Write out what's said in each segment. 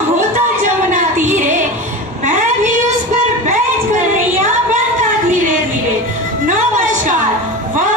होता जमुना तीरे, मैं भी उस पर बैठ कर नैया बनता धीरे धीरे। नमस्कार, वह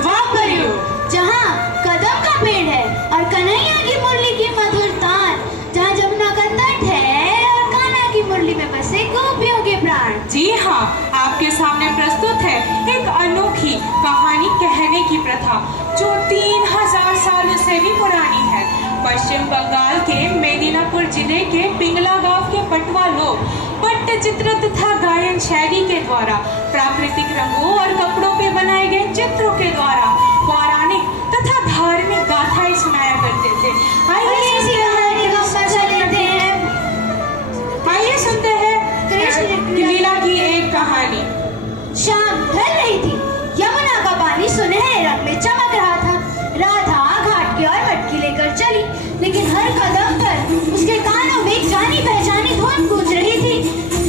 द्वापर युग जहाँ कदम का पेड़ है और कन्हैया की मुरली की मधुर तान, जहाँ जमुना का तट है और कान्हा की मुरली में बसे गोपियों के प्राण। जी हाँ, आपके सामने प्रस्तुत है एक अनोखी कहानी कहने की प्रथा जो 3000 सालों से भी पुरानी है। पश्चिम बंगाल के मेदिनीपुर जिले के पिंगला गांव के पटवा लोग पट्टचित्र तथा गायन शैली के द्वारा प्राकृतिक रंगों और कपड़ों पे बनाए गए चित्रों के द्वारा पौराणिक तथा धार्मिक गाथाएं सुनाया करते थे। आइए सुनते हैं लीला की एक कहानी। शाम ढल रही थी, यमुना का पानी सुनहरे रंग में चमक रहा था। राधा घाट की ओर मटकी लेकर चली, लेकिन हर कदम पर उसके कानों में एक जानी पहचानी धुन गूंज रही थी।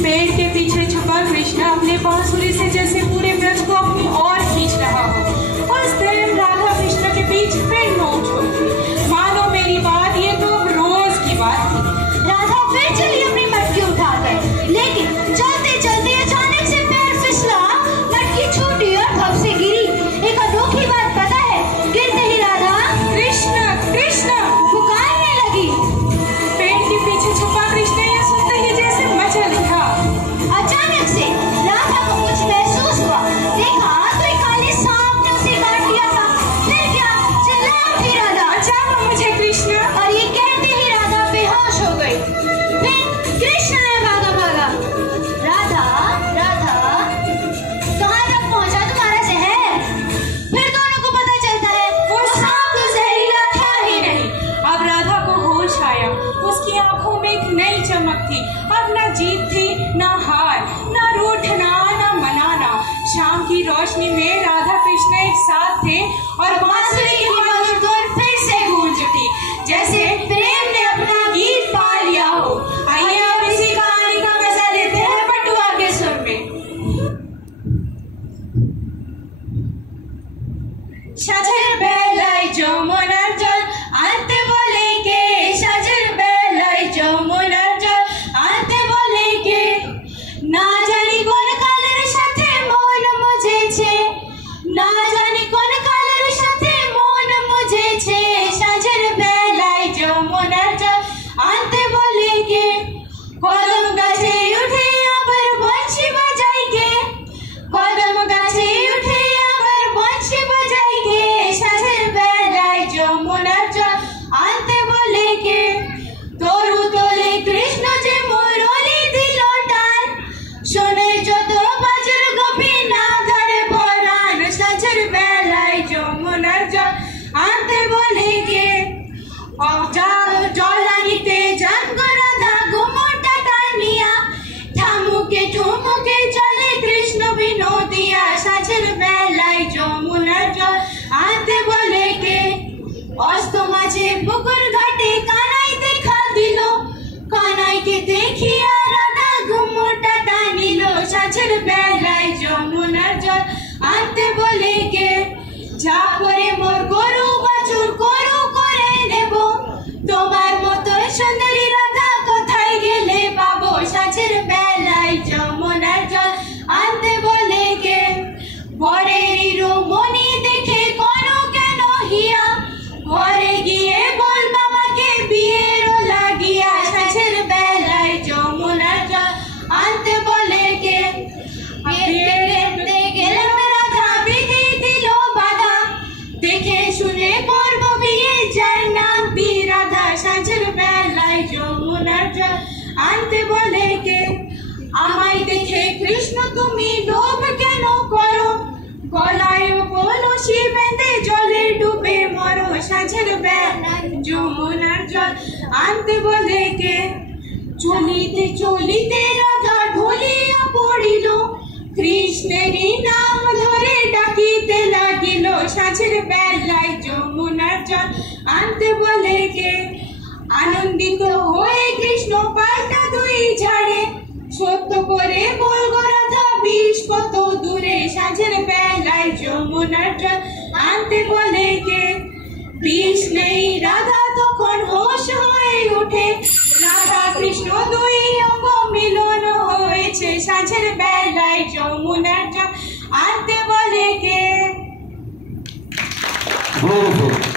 पेड़ के पीछे छुपा कृष्ण अपने बांसुरी से जैसे पूरे ब्रज को अपनी ओर खींच रहा हो। उस दिन राधा कृष्ण के बीच फिर नोक झोंक हुई। मानो मेरी बात ये तो रोज की बात थी। राधा फिर चली अपनी मटकी उठाकर, लेकिन चलते चलते अचानक से पैर फिसला, मटकी छूटी और धप से गिरी। एक अनोखी बात पता है, गिरते ही राधा कृष्ण कृष्ण पुकारने लगी। पेड़ के पीछे छुपा कृष्ण ये सुनते ही जैसे मचल उठा। अचानक से राधा को कुछ महसूस हुआ। देखा तो एक काले सांप ने उसे काट लिया था। फिर क्या, चिल्ला उठी राधा, बचाओ मुझे कृष्ण। और ये कहते ही राधा बेहोश हो गई। फिर कृष्ण ने भागा भागा। राधा राधा कहाँ तक पहुँचा तुम्हारा जहर? फिर दोनों को पता चलता है वो सांप तो जहरीला था ही नहीं। अब राधा को होश आया। उसकी आंखों में एक नई चमक थी। अब न जीत थी, न हार, न रूठना, न मनाना। शाम की रोशनी में राधा कृष्ण एक साथ थे और बांसुरी की मधुर धुन फिर से गूंज उठी, जैसे प्रेम ने अपना गीत पा लिया हो। आइए अब इसी कहानी का मजा लेते हैं पटुआ के सुर में। সাজের বেলায় যমুনার জল আনতে বলে কে, সাজের বেলায় যমুনার জল আনতে বলে কে, না জানি কোন কালের সাথে মন মুজেছে, না জানি কোন কালের সাথে মন মুজেছে, সাজের বেলায় যমুনার জল আনতে বলে কে, কদম গাছে উঠে আবার বংশী বাজাই কে, কদম গাছে উঠে আবার বংশী বাজাই কে, সাজের বেলায় যমুনার জল আনতে বলে কে, তরু তোলে কৃষ্ণ যে মুরলি দিল টান, শোনে যত বাজর গোপী না ধরে পরাণ, সাজের বেলায় যমুনার জল আনতে বলে কে, জল আনিতে যান গো রাধা ঘুমটা টানিয়া, ঠামুকে ঠুমুকে চলে কৃষ্ণ বিনোদিয়া, সাজের বেলায় যমুনার জল আনতে বলে কে, অস্ত মাঝে পুকুর ঘাটে কানাই দেখা দিল, কানাইকে দেখিয়া রাধা ঘুমটা টানিল, সাজের বেলায় যমুনার জল আনতে বলে কে, যা করে মোর গরু বাছুর গরু করে নেব, তোমার মতো সুন্দরী রাধা কোথায় গেলে পাবো, সাজের বেলায় যমুনার জল আনতে বলে কে, বরের রমণী দেখে করো কেন হিয়া, ঘরে গিয়ে বল বাবাকে বিয়ের লাগিয়া, সাজের বেলায় যমুনার জল আনতে বলে কে, গেলাম রাধা বিধি দিল বাধা, দেখে শুনে করব বিয়ে যার নাম বিরাধা, সাজের বেলায় যমুনার জল আনতে বলে কে, আমায় দেখে কৃষ্ণ তুমি লোভ কেন করো, গলায় কলসি বেঁধে জলে ডুবে মরো, সাজের বেলায় যমুনার জল আনতে বলে কে, চলিতে চলিতে রাধা ঢলিয়া পড়িল, কৃষ্ণেরই নাম ধরে ডাকিতে লাগিল, সাজের বেলায় যমুনার জল আনতে বলে কে, আনন্দিত হয়ে কৃষ্ণ পাল্টা দুই ঝাড়ে, সত্য করে বলগো রাধা বিষ কত দূরে, সাজের বেলায় যমুনার জল আনতে বলে কে, বিষ নেই রাধা তখন হোশ হয়ে উঠে, রাধা সাঁঝের বেলায় যমুনার জল আনতে বলে কে? Beautiful.